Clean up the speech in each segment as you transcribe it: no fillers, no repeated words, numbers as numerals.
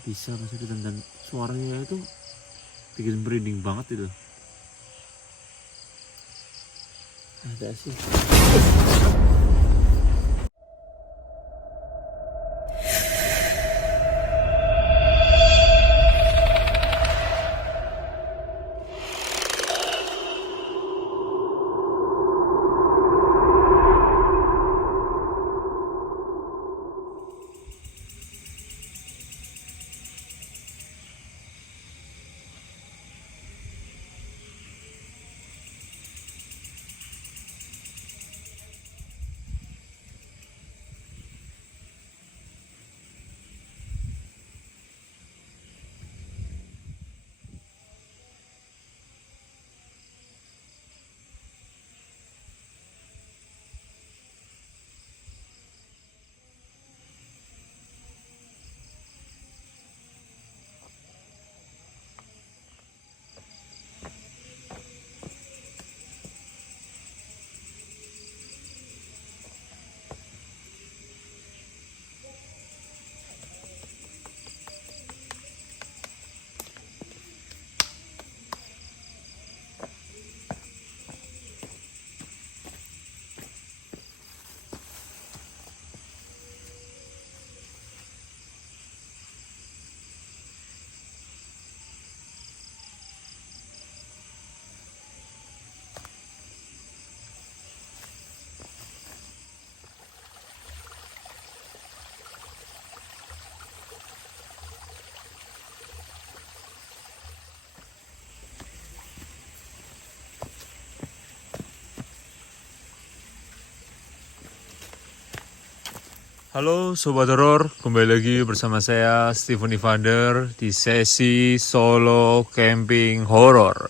kok bisa maksudnya, dan suaranya itu bikin merinding banget itu. Ada sih. Halo Sobat Horor, kembali lagi bersama saya Steven Evander di sesi solo camping horor.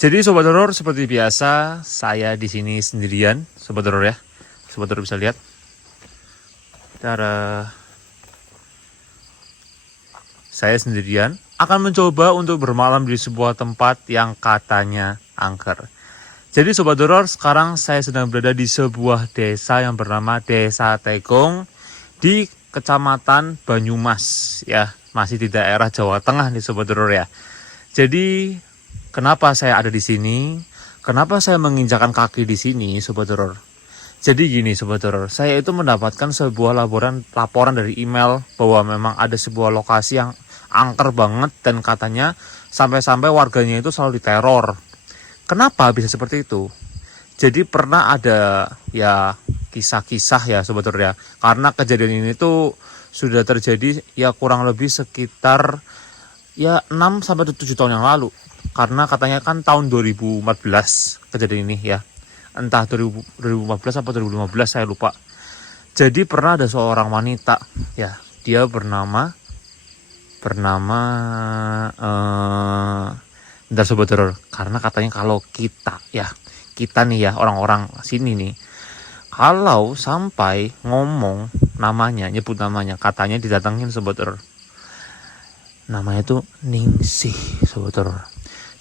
Jadi Sobat Horor, seperti biasa saya di sini sendirian, Sobat Horor ya. Sobat Horor bisa lihat. Tara. Saya sendirian akan mencoba untuk bermalam di sebuah tempat yang katanya angker. Jadi Sobat Horor, sekarang saya sedang berada di sebuah desa yang bernama Desa Tegong di Kecamatan Banyumas ya, masih di daerah Jawa Tengah nih Sobat Horor ya. Jadi kenapa saya ada di sini? Kenapa saya menginjakan kaki di sini Sobat Horor? Jadi gini Sobat Horor, saya itu mendapatkan sebuah laporan dari email bahwa memang ada sebuah lokasi yang angker banget dan katanya sampai-sampai warganya itu selalu diteror. Kenapa bisa seperti itu? Jadi pernah ada ya kisah-kisah ya Sobat Horor ya. Karena kejadian ini tuh sudah terjadi ya kurang lebih sekitar ya 6 sampai 7 tahun yang lalu. Karena katanya kan tahun 2014 kejadian ini ya. Entah 2014 atau 2015 saya lupa. Jadi pernah ada seorang wanita ya, dia bernama bentar Sobat Horor, karena katanya kalau kita nih ya orang-orang sini nih, kalau sampai ngomong namanya, nyebut namanya, katanya didatangin Sobat Horor. Namanya itu Ningsih Sobat Horor.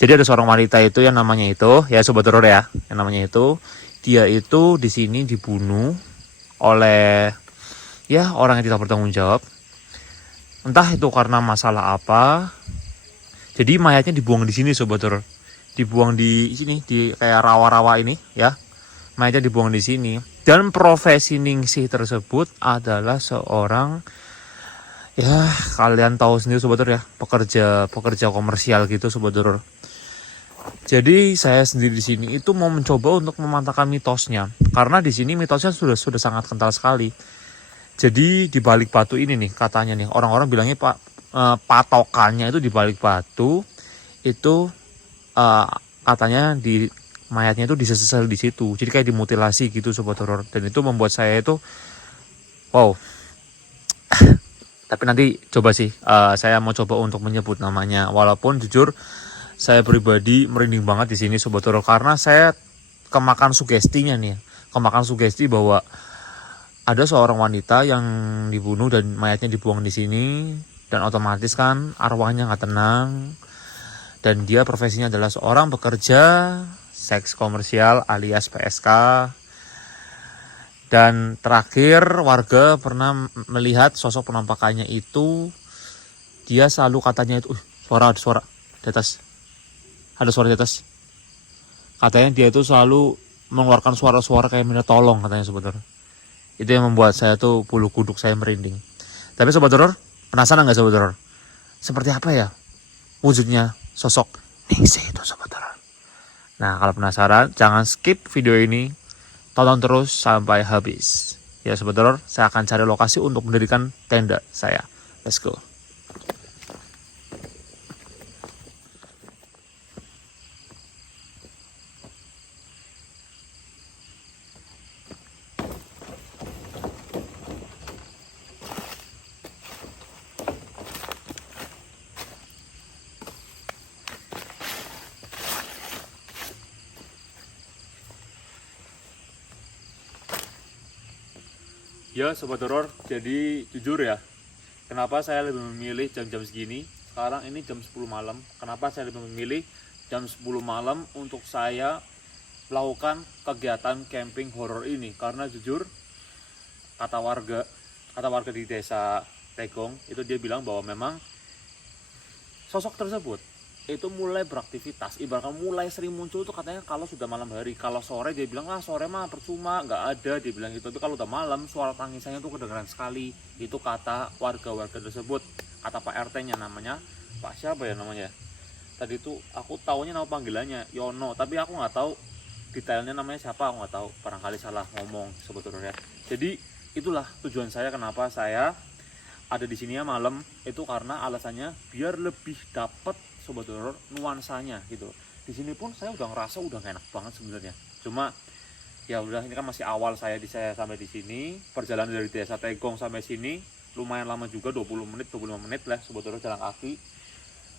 Jadi ada seorang wanita itu yang namanya itu ya Sobat Horor ya, yang namanya itu, dia itu di sini dibunuh oleh ya orang yang tidak bertanggung jawab. Entah itu karena masalah apa. Jadi mayatnya dibuang di sini Sobat Horor. Dibuang di sini, di kayak rawa-rawa ini ya. Mayatnya dibuang di sini. Dan profesi Ningsih tersebut adalah seorang ya kalian tahu sendiri Sobat Horor ya, pekerja komersial gitu Sobat Horor. Jadi saya sendiri di sini itu mau mencoba untuk memantapkan mitosnya, karena di sini mitosnya sudah sangat kental sekali. Jadi di balik batu ini nih katanya nih orang-orang bilangnya patokannya itu di balik batu itu katanya di mayatnya itu disesel di situ. Jadi kayak dimutilasi gitu Sobat Horor. Dan itu membuat saya itu wow. Tapi nanti coba sih saya mau coba untuk menyebut namanya. Walaupun jujur saya pribadi merinding banget di sini Sobat Horor, karena saya kemakan sugestinya nih. Kemakan sugesti bahwa ada seorang wanita yang dibunuh dan mayatnya dibuang di sini, dan otomatis kan arwahnya nggak tenang. Dan dia profesinya adalah seorang pekerja seks komersial alias PSK. Dan terakhir warga pernah melihat sosok penampakannya itu dia selalu katanya itu ada suara di atas, ada suara di atas. Katanya dia itu selalu mengeluarkan suara-suara kayak minta tolong katanya Sobat Horor. Itu yang membuat saya tuh bulu kuduk saya merinding. Tapi Sobat Horor, penasaran nggak Sobat Horor? Seperti apa ya wujudnya sosok Ningsih itu Sobat Horor? Nah kalau penasaran jangan skip video ini, tonton terus sampai habis. Ya Sobat Horor, saya akan cari lokasi untuk mendirikan tenda saya. Let's go. Ya Sobat Horor, jadi jujur ya, kenapa saya lebih memilih jam-jam segini? Sekarang ini jam 10 malam. Kenapa saya lebih memilih jam 10 malam untuk saya melakukan kegiatan camping horor ini? Karena jujur, kata warga di desa Tegong, itu dia bilang bahwa memang sosok tersebut itu mulai beraktivitas, ibaratkan mulai sering muncul tuh katanya kalau sudah malam hari. Kalau sore dia bilang sore mah percuma, nggak ada, dia bilang gitu. Tapi kalau udah malam suara tangisannya tuh kedengaran sekali. Itu kata warga tersebut, kata Pak RT-nya, namanya Pak siapa ya namanya. Tadi tuh aku taunya nama panggilannya Yono, tapi aku nggak tahu detailnya namanya siapa, aku nggak tahu, barangkali salah ngomong sebetulnya. Jadi itulah tujuan saya kenapa saya ada di sini ya malam, itu karena alasannya biar lebih dapat Sobat Horor nuansanya gitu. Di sini pun saya udah ngerasa udah gak enak banget sebenarnya. Cuma ya udah, ini kan masih awal saya sampai di sini. Perjalanan dari desa Tegong sampai sini lumayan lama juga, 25 menit lah Sobat Horor jalan kaki.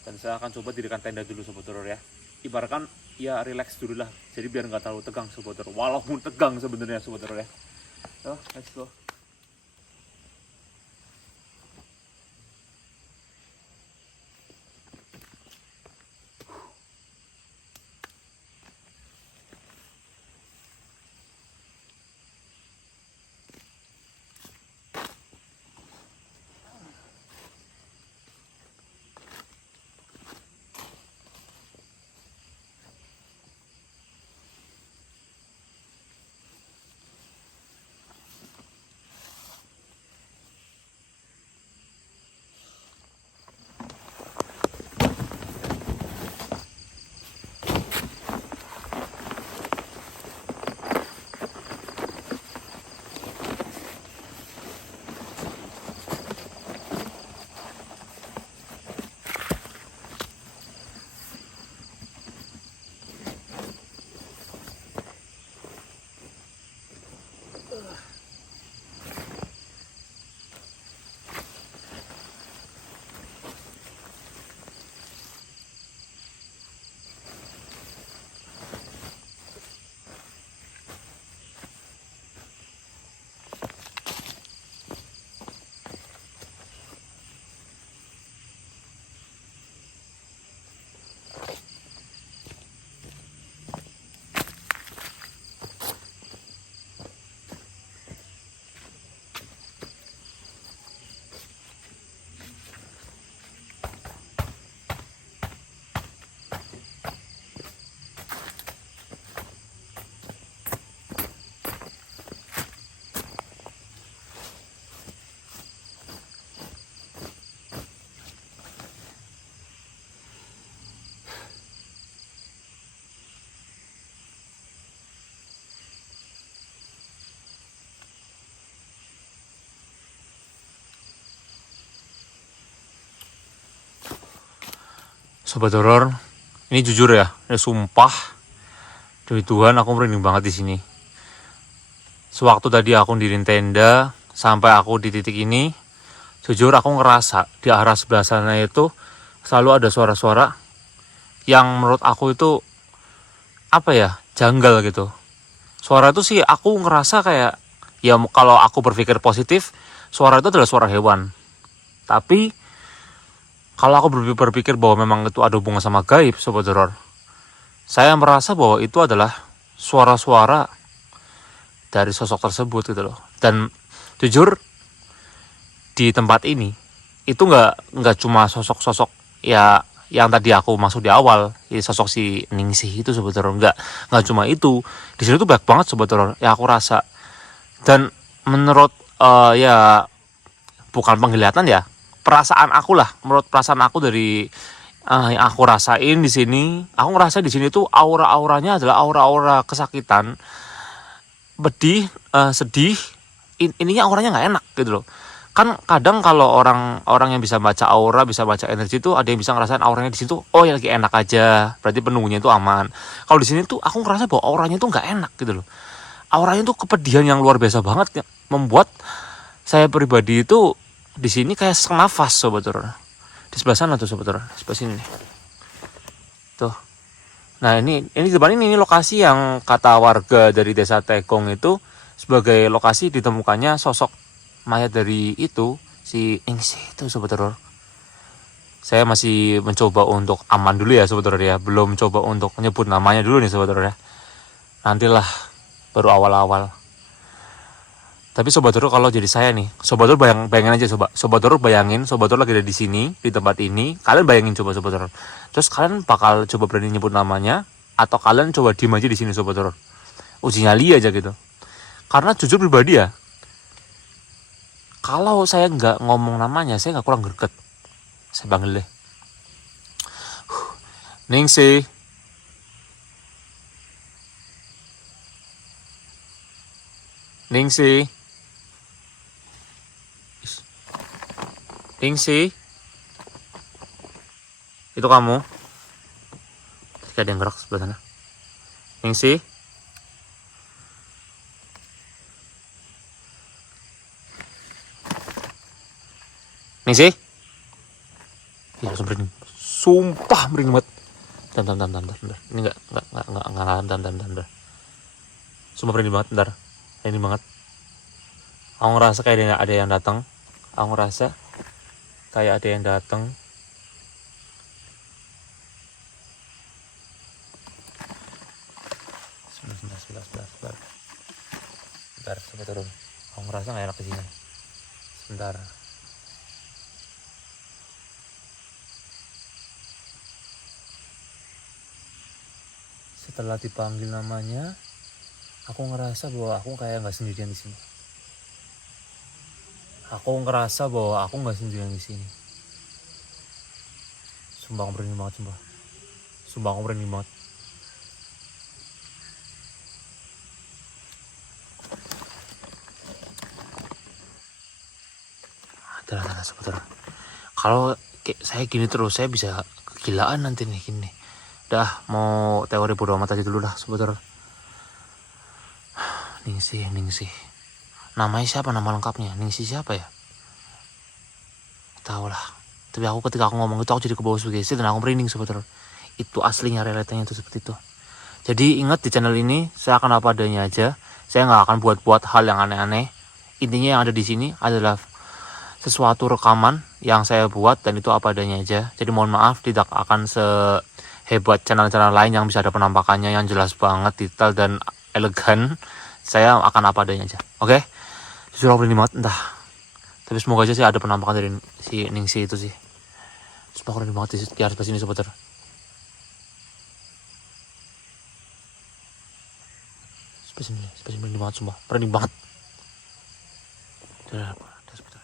Dan saya akan coba dirikan tenda dulu Sobat Horor ya. Ibaratkan ya relax dulu lah. Jadi biar nggak terlalu tegang Sobat Horor. Walaupun tegang sebenarnya Sobat Horor ya. Let's go. Sobat Horor, ini jujur ya sumpah demi Tuhan aku merinding banget di sini. Sewaktu tadi aku dirin tenda sampai aku di titik ini, jujur aku ngerasa di arah sebelah sana itu selalu ada suara-suara yang menurut aku itu apa ya, janggal gitu. Suara itu sih aku ngerasa kayak ya kalau aku berpikir positif, suara itu adalah suara hewan. Tapi kalau aku berpikir bahwa memang itu ada hubungan sama gaib Sobat Horor, saya merasa bahwa itu adalah suara-suara dari sosok tersebut gitu loh. Dan jujur di tempat ini itu nggak cuma sosok-sosok ya yang tadi aku masuk di awal, ya sosok si Ningsih itu sebetulnya nggak cuma itu. Di sini tuh banyak banget sebetulnya ya aku rasa. Dan menurut ya bukan penglihatan ya, perasaan aku lah, menurut perasaan aku dari yang aku rasain di sini, aku ngerasa di sini tuh aura-auranya adalah aura-aura kesakitan, pedih, sedih. Ininya auranya nggak enak gitu loh. Kan kadang kalau orang yang bisa baca aura, bisa baca energi tuh ada yang bisa ngerasain auranya di situ, oh ya lagi enak aja, berarti penunggunya itu aman. Kalau di sini tuh aku ngerasa bahwa auranya tuh nggak enak gitu loh. Auranya tuh kepedihan yang luar biasa banget, membuat saya pribadi itu di sini kayak sesak nafas sebetulnya. Di sebelah sana tuh sebetulnya, di sebelah sini nih. Tuh. Nah ini di depan ini lokasi yang kata warga dari desa Tekong itu sebagai lokasi ditemukannya sosok mayat dari itu si Ningsih itu sebetulnya. Saya masih mencoba untuk aman dulu ya sebetulnya ya, belum coba untuk nyebut namanya dulu nih sebetulnya. Nantilah baru awal-awal. Tapi Sobat Horor kalau jadi saya nih, Sobat Horor bayangin aja coba. Sobat Horor bayangin, Sobat Horor lagi ada di sini, di tempat ini. Kalian bayangin coba Sobat Horor. Terus kalian bakal coba berani nyebut namanya, atau kalian coba diem aja di sini Sobat Horor. Uji nyali aja gitu. Karena jujur pribadi ya, kalau saya nggak ngomong namanya, saya nggak kurang greget. Saya panggil deh. Ningsih. Ningsih. Ningsih. Itu kamu. Kayak ada yang gerak sebelah sana. Ningsih. Ningsih. Ya, langsung merinding. Sumpah merinding banget. Bentar. Ini enggak, bentar. Sumpah merinding banget, bentar. Merinding banget. Aku ngerasa kayak ada yang datang. Aku ngerasa kayak ada yang datang. Sebentar. Bentar, sebentar. Aku ngerasa gak enak di sini. Sebentar. Setelah dipanggil namanya, aku ngerasa bahwa aku kayak nggak sendirian di sini. Aku ngerasa bahwa aku nggak sendirian di sini. Sumpah aku merinding banget, Sumpah aku merinding banget. Adalah sebetulnya. Kalau saya gini terus, saya bisa kegilaan nanti nih gini. Dah mau teori bodo amat aja dulu lah sebetulnya. Ningsih. Namanya siapa, nama lengkapnya? Ningsih siapa ya? Tahu lah. Tapi aku ketika aku ngomong itu aku jadi kebawa sugesti dan aku merinding sebetulnya. Itu aslinya realitanya itu seperti itu. Jadi ingat di channel ini saya akan apa adanya aja. Saya nggak akan buat hal yang aneh-aneh. Intinya yang ada di sini adalah sesuatu rekaman yang saya buat dan itu apa adanya aja. Jadi mohon maaf tidak akan sehebat channel-channel lain yang bisa ada penampakannya yang jelas banget, detail dan elegan. Saya akan apa adanya aja. Oke? Jujur aku merinding banget entah. Tapi semoga aja sih ada penampakan dari si Ningsih itu sih. Sumpah aku merinding banget di atas sini sebentar. Spesimen merinding banget sumpah. Merinding banget. Udah sebentar.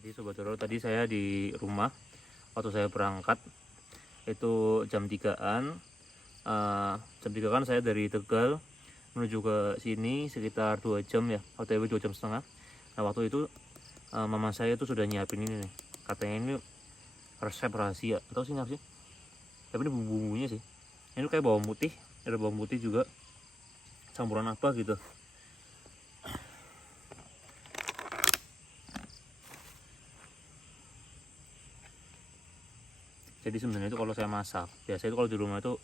Jadi Sobat Horor, tadi saya di rumah waktu saya berangkat itu jam 3-an. Jam 3 kan saya dari Tegal menuju ke sini sekitar 2 jam ya, OTW 2,5 jam. Nah waktu itu mama saya tuh sudah nyiapin ini nih, katanya ini resep rahasia atau sih apa sih, tapi ini bumbu-bumbunya sih, ini kayak bawang putih, ada bawang putih juga, campuran apa gitu. Jadi sebenarnya itu kalau saya masak, biasa itu kalau di rumah itu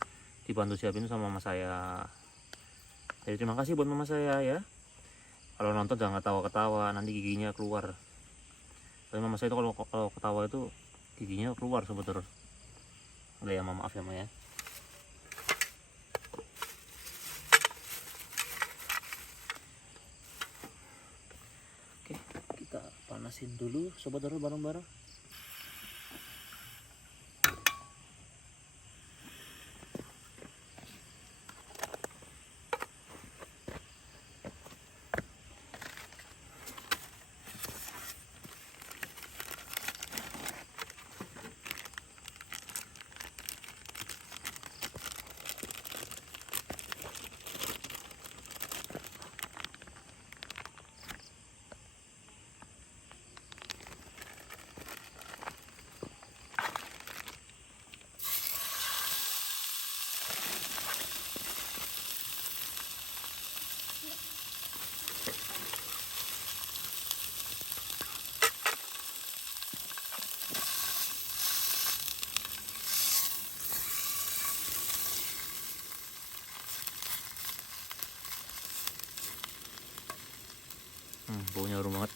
dibantu siapin sama mama saya. Jadi terima kasih buat mama saya ya. Kalau nonton jangan ketawa-ketawa, nanti giginya keluar. Tapi mama saya itu kalau ketawa itu giginya keluar Sobat Horor. Udah ya, maaf ya Ma ya. Oke, kita panasin dulu Sobat Horor bareng-bareng. Baunya harum banget.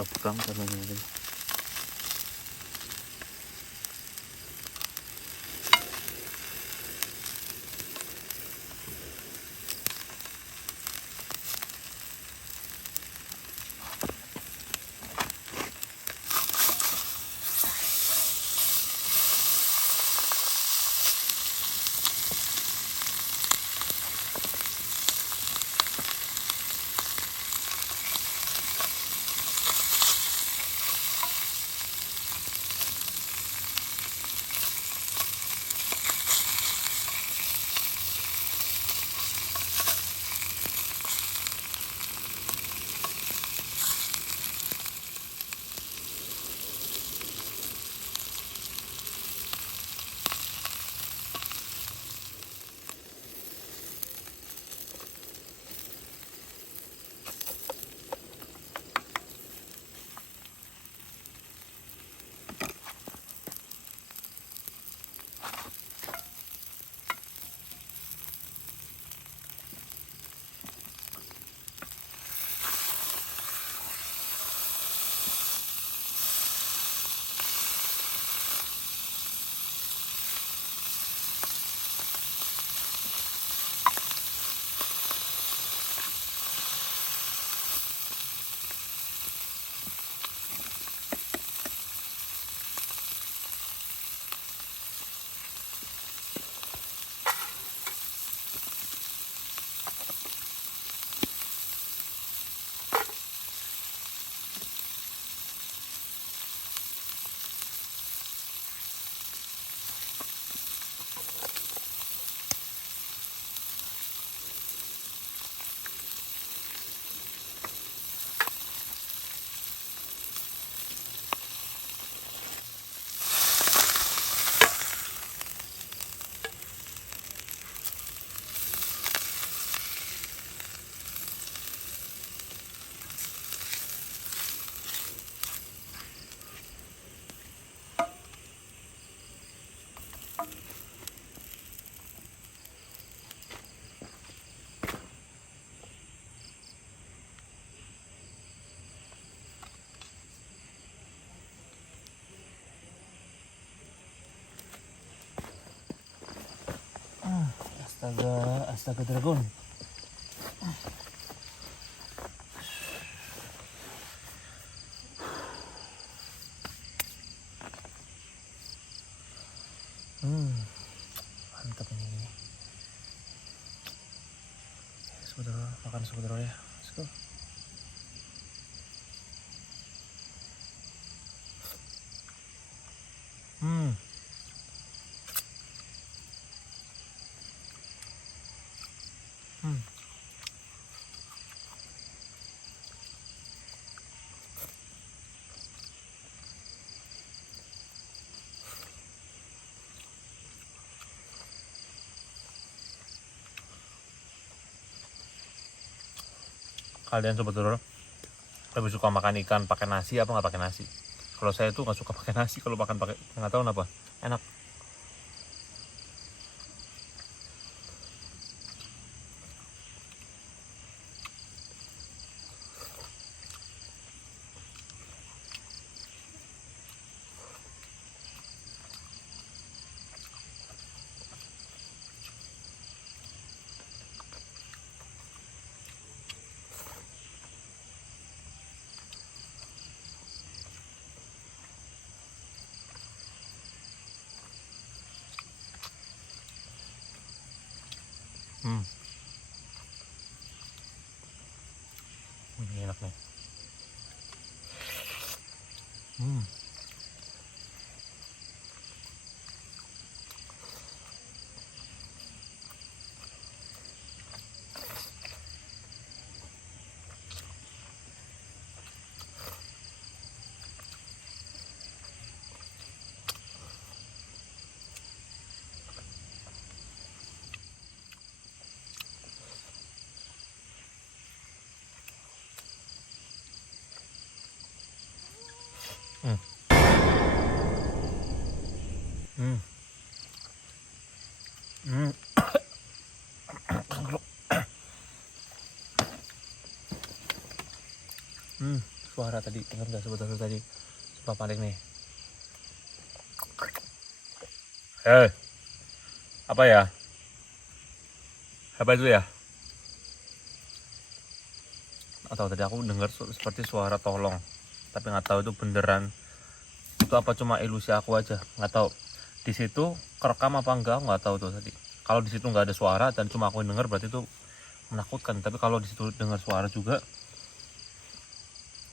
Rekam sama ini. Astaga dragon. Mantap ini. Saudara, makan saudara ya. Let's go. Kalian sobat telur lebih suka makan ikan pakai nasi apa nggak pakai nasi? Kalau saya tuh nggak suka pakai nasi, kalau makan pakai nggak tahu kenapa, enak. Ini enak nih. Suara tadi, dengar nggak sebetulnya tadi? Coba paling nih. Apa ya? Apa itu ya? Atau tadi aku dengar seperti suara tolong, tapi nggak tahu itu beneran itu apa cuma ilusi aku aja, nggak tahu. Di situ kerekam apa enggak, nggak tahu tuh tadi. Kalau di situ nggak ada suara dan cuma aku dengar berarti itu menakutkan. Tapi kalau di situ dengar suara juga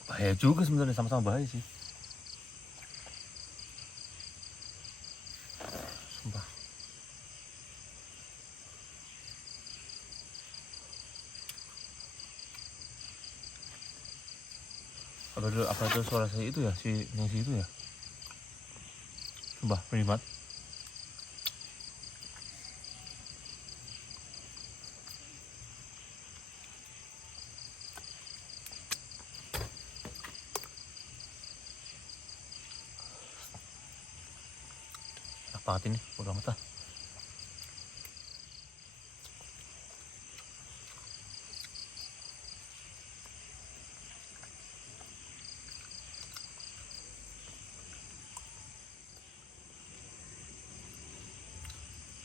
bahaya juga sebenarnya, sama-sama bahaya sih. Sumpah. Apa itu suara saya itu ya, si Nengsi itu ya? Sumpah, merinding banget. Enak banget ini, udah amat lah.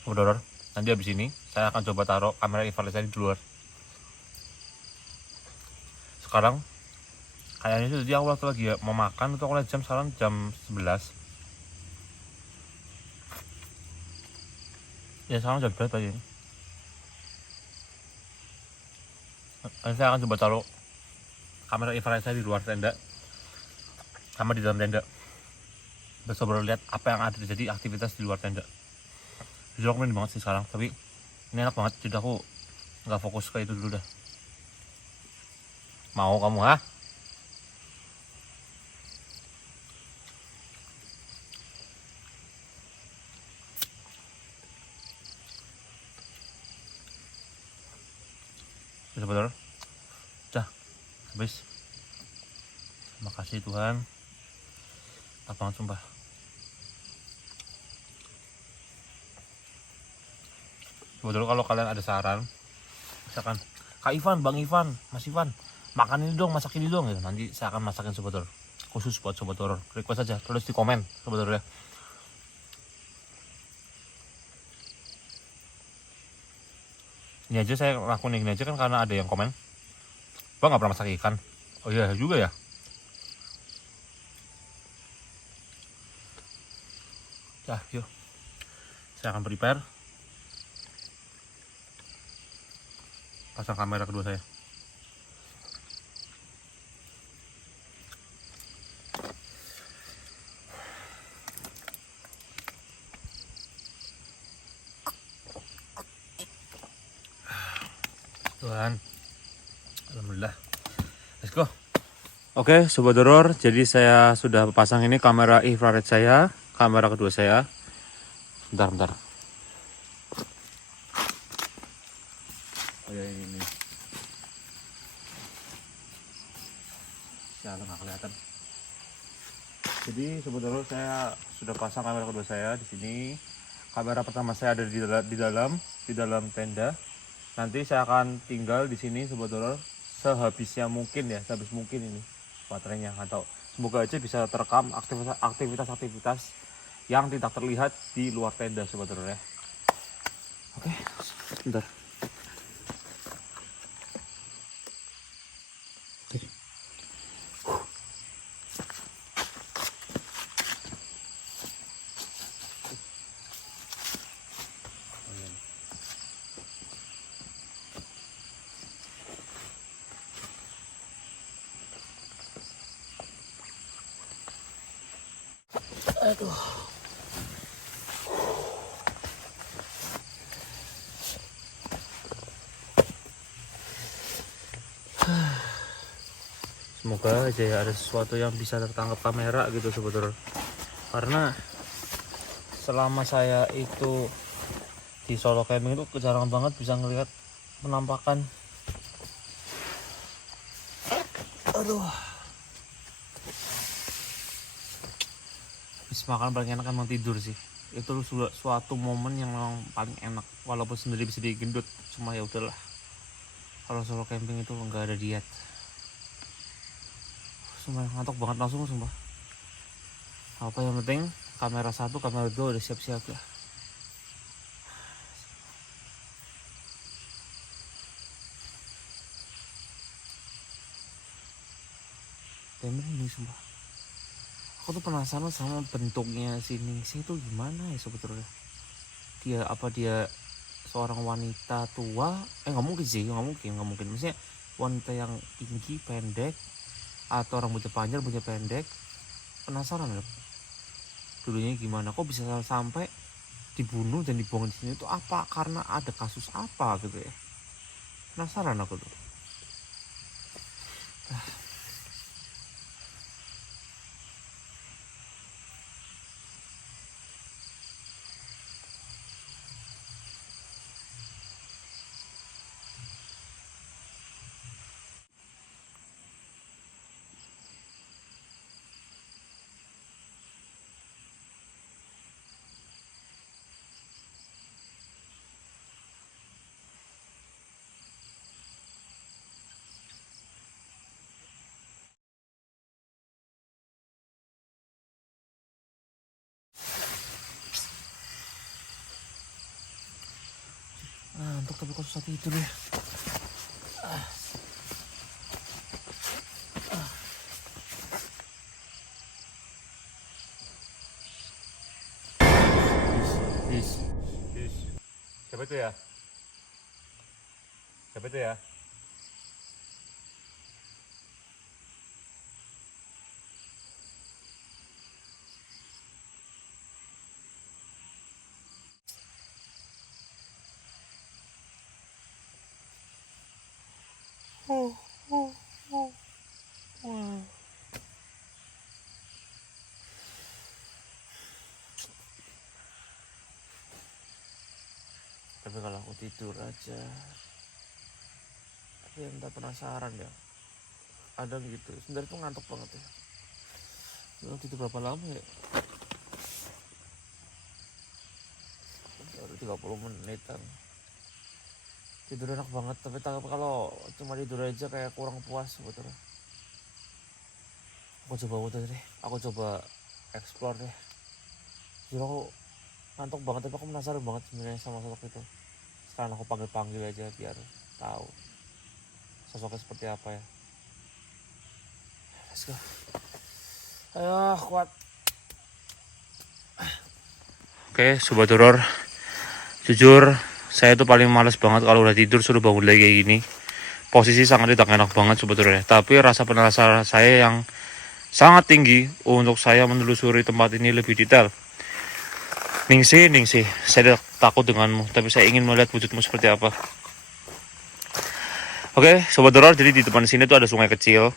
Saudara, nanti habis ini saya akan coba taruh kamera infrared saya di luar. Sekarang kayaknya itu tadi aku waktu lagi ya mau makan, itu aku lihat jam sekarang jam 11. Ya sekarang jam 11 tadi. Nanti saya akan coba taruh kamera infrared saya di luar tenda sama di dalam tenda. Bisa lihat apa yang ada terjadi aktivitas di luar tenda. Jujur aku merinding banget sih sekarang, tapi ini enak banget, jadi aku nggak fokus ke itu dulu dah. Mau kamu ha? Bisa betul? Dah, habis. Terima kasih Tuhan. Enak banget sumpah. Sebetulnya kalau kalian ada saran, misalkan Kak Ivan, Bang Ivan, Mas Ivan, makan ini dong, masak ini dong, gitu. Nanti saya akan masakin sebetulnya khusus buat sobat horor. Request aja, tulis di komen sebetulnya. Ini aja saya lakuin gini aja kan karena ada yang komen, Bang nggak pernah masak ikan. Oh iya juga ya. Ya, yuk. Saya akan prepare. Pasang kamera kedua saya. Tuhan. Alhamdulillah. Let's go. Oke, Sobat Horor, jadi saya sudah pasang ini kamera infrared saya, kamera kedua saya. Bentar. Oh ya ini. Ya, nggak kelihatan. Jadi Sobat Horor, saya sudah pasang kamera kedua saya di sini. Kamera pertama saya ada di dalam tenda. Nanti saya akan tinggal di sini Sobat Horor sehabisnya mungkin ya, sehabis mungkin ini baterainya, atau semoga aja bisa terekam aktivitas yang tidak terlihat di luar tenda Sobat Horor ya. Oke, sebentar. Aduh. Semoga aja ya ada sesuatu yang bisa tertangkap kamera gitu Sobat Horor. Karena selama saya itu di solo camping itu jarang banget bisa ngelihat penampakan. Aduh. Habis makan paling enak emang tidur sih. Itu suatu momen yang memang paling enak, walaupun sendiri bisa bikin gendut, cuma ya udahlah. Kalau solo camping itu enggak ada diet. Sumpah ngantuk banget langsung sumpah. Apa yang penting kamera 1, kamera 2 udah siap-siap ya. Dan ini sumpah. Aku tuh penasaran sama bentuknya si Ningsih itu gimana ya sebetulnya. Dia seorang wanita tua? Nggak mungkin sih, nggak mungkin. Maksudnya wanita yang tinggi, pendek, atau rambutnya panjang, rambutnya pendek. Penasaran ya. Dulunya gimana? Kok bisa sampai dibunuh dan dibuang di sini itu apa? Karena ada kasus apa gitu ya? Penasaran aku tuh. Ngantuk tapi kok susah tidur ya. Is. Siapa itu ya? Siapa itu ya? Tapi kalau aku tidur aja, tapi entah penasaran ya. Ada gitu. Sebenarnya tuh ngantuk banget ya. Lalu tidur berapa lama ya? Baru 30 menitan. Tidur enak banget, tapi kalau cuma tidur aja kayak kurang puas sebetulnya. Aku coba udah deh, aku coba explore deh. Jadi aku ngantuk banget, tapi aku penasaran banget sebenarnya sama sosok itu. Sekarang aku panggil aja biar tahu sosoknya seperti apa ya. Let's go. Ayo kuat. Oke, sobat horor, jujur saya tuh paling males banget kalau udah tidur suruh bangun lagi kayak gini. Posisi sangat tidak enak banget sobat horor ya. Tapi rasa penasaran saya yang sangat tinggi untuk saya menelusuri tempat ini lebih detail. Ningsih, saya takut denganmu, tapi saya ingin melihat wujudmu seperti apa. Oke, sobat horor, jadi di depan sini tuh ada sungai kecil.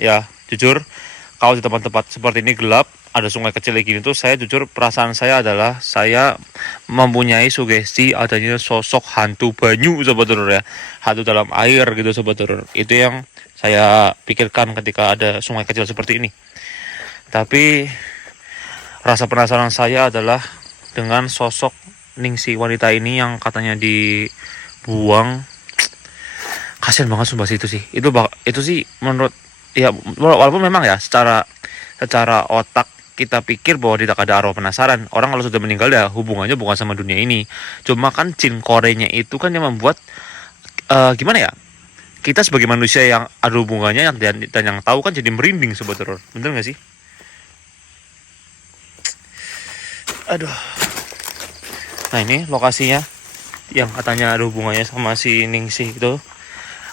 Ya, jujur, kalau di tempat-tempat seperti ini gelap, ada sungai kecil kayak gini tuh, saya jujur perasaan saya adalah saya mempunyai sugesti adanya sosok hantu banyu sobat horor ya, hantu dalam air gitu sobat horor. Itu yang saya pikirkan ketika ada sungai kecil seperti ini. Tapi rasa penasaran saya adalah dengan sosok Ningsih wanita ini yang katanya dibuang. Kasian banget sumpah sih itu sih. Itu sih menurut ya, walaupun memang ya secara otak kita pikir bahwa tidak ada arwah penasaran. Orang kalau sudah meninggal ya hubungannya bukan sama dunia ini. Cuma kan jin korenya itu kan yang membuat gimana ya? Kita sebagai manusia yang ada hubungannya dan yang tahu kan jadi merinding sobat horor. Bener nggak sih? Aduh. Nah ini lokasinya yang katanya ada hubungannya sama si Ningsih itu.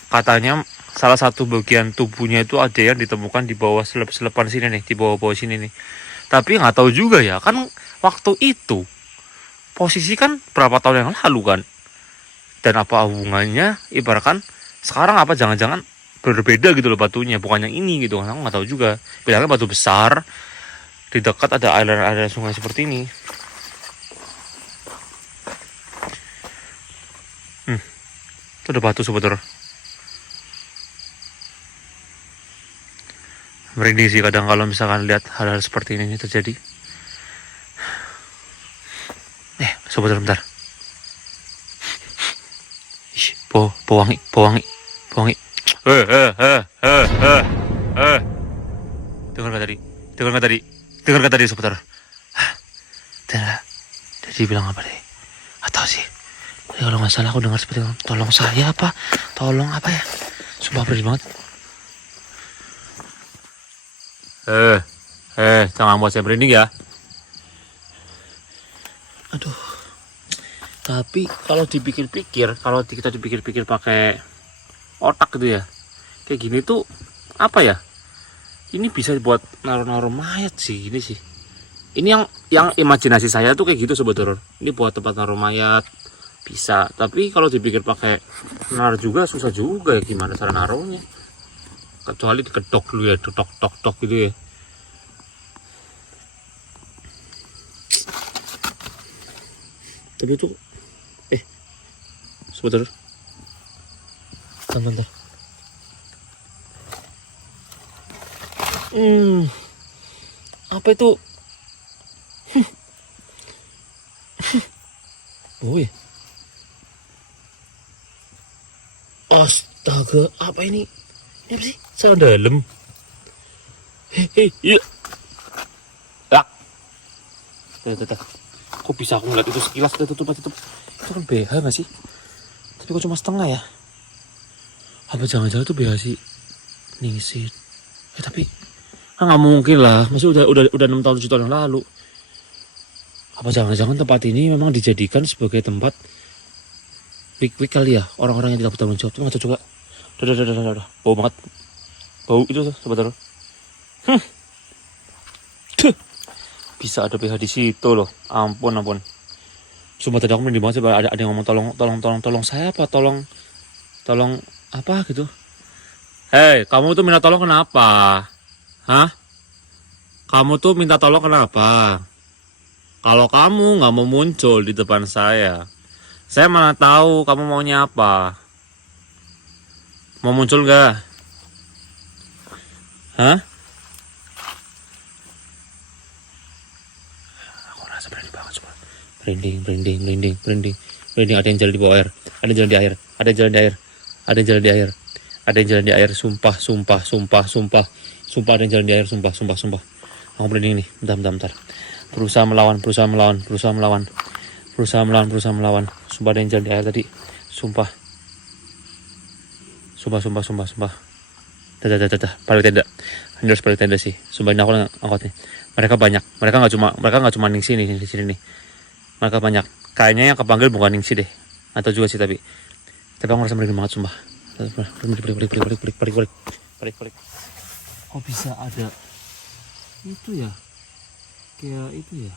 Katanya salah satu bagian tubuhnya itu ada yang ditemukan di bawah selepan sini nih, di bawah sini nih. Tapi nggak tahu juga ya, kan waktu itu posisi kan berapa tahun yang lalu kan. Dan apa hubungannya, ibaratkan sekarang apa jangan-jangan berbeda gitu loh batunya, bukan yang ini gitu. Aku nggak tahu juga. Bilangnya batu besar, di dekat ada aliran sungai seperti ini. Itu ada batu sobat horor. Merinding sih kadang kalau misalkan lihat hal-hal seperti ini terjadi. Sobat bentar. Ih, wangi. Dengar nggak tadi sobat? Tadi bilang apa deh? Atau sih? Kalau nggak salah aku dengar seperti tolong saya apa? Tolong apa ya? Sumpah berani banget. Jangan buat saya merinding ya. Aduh. Tapi kalau dipikir-pikir, kalau kita dipikir-pikir pakai otak gitu ya, kayak gini tuh apa ya? Ini bisa buat naruh-naruh mayat sih, ini sih. Ini yang imajinasi saya tuh kayak gitu sobat horor. Ini buat tempat naruh mayat bisa, tapi kalau dipikir pakai naruh juga susah juga ya, gimana cara naruhnya? Kecuali diketok dulu ya, tok gitu ya. Tapi itu sebentar. Bentar. Apa itu? Oh ya. Astaga, apa ini? Ini apa sih? Sana dalam. Iya. Tuh. Kok bisa aku ngeliat itu sekilas? Tutup. Itu kan BH nggak sih? Tapi kok cuma setengah ya? Apa jangan-jangan itu BH sih Ningsih? Tapi kan nggak mungkin lah. Masih udah 6 tahun 7 tahun yang lalu. Apa jangan-jangan tempat ini memang dijadikan sebagai tempat wik kali ya? Orang-orang yang tidak bertanggung jawab. Coba coba. Udah. Bau banget. Bau itu sobat horor. Bisa ada BH di situ loh. Ampun. Sumpah tadi aku merinding banget sih, ada yang ngomong tolong saya apa? Tolong apa gitu. Hei, kamu tuh minta tolong kenapa? Hah? Kamu tuh minta tolong kenapa? Kalau kamu nggak mau muncul di depan saya mana tahu kamu maunya apa. Mau muncul nggak? Hah? Aku rasa berani banget coba. Merinding. Ada yang jalan di bawah air. Ada yang jalan di air. Sumpah. Ada yang jalan di air. Sumpah. Aku merinding nih. Bentar. Berusaha melawan. Sumpah ada yang jalan di air tadi. Sumpah. Sumpah. Dah. Balik tenda. Ini harus balik tenda sih. Sumpah ini aku angkot nih. Mereka banyak. Mereka nggak cuma Ningsi nih di sini nih. Mereka banyak. Kayaknya yang kepanggil bukan Ningsi deh. Atau juga sih tapi aku ngerasa merinding banget sumpah. Balik. Kok bisa ada itu ya? Kayak itu ya.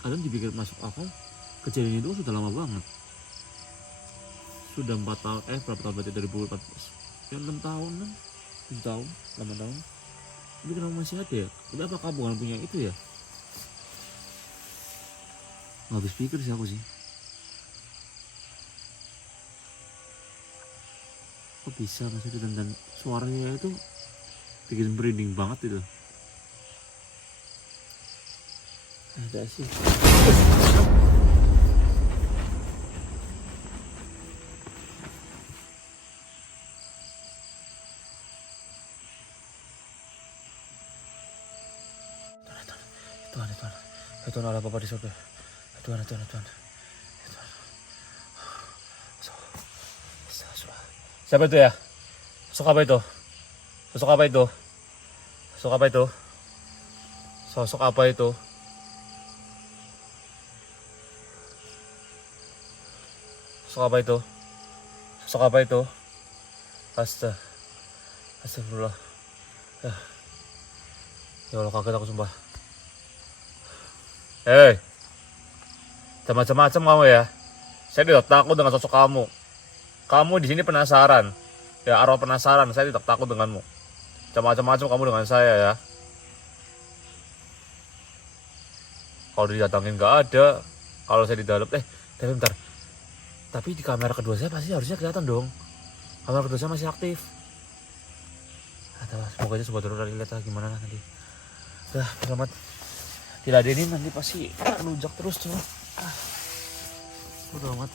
Kadang dipikir masuk akal. Kejadian itu sudah lama banget. Sudah 4 tahun, berapa tahun berarti 2014? Ya 6 tahun kan? 7 tahun, 8 tahun. Ini kenapa masih ada ya? Udah apa bukan punya itu ya? Nggak habis pikir sih aku sih. Kok bisa mas itu dan suaranya itu bikin merinding banget itu. Ada sih. Tuhan ada apa di surga. Tuhan. Siapa itu ya? Sosok apa itu? Sosok apa itu? Astagfirullah. Ya Allah, kaget aku sumpah. Macam-macam kamu ya. Saya tidak takut dengan sosok kamu. Kamu di sini penasaran. Ya, arwah penasaran. Saya tidak takut denganmu. Macam-macam kamu dengan saya ya. Kalau didatangin nggak ada. Kalau saya di dalam, tapi bentar. Tapi di kamera kedua saya pasti harusnya kelihatan dong. Kamera kedua saya masih aktif. Semoga aja sobat horor lihat gimana nanti. Selamat. Tidak ada ini nanti pasti melunjak terus tuh. Udah amat.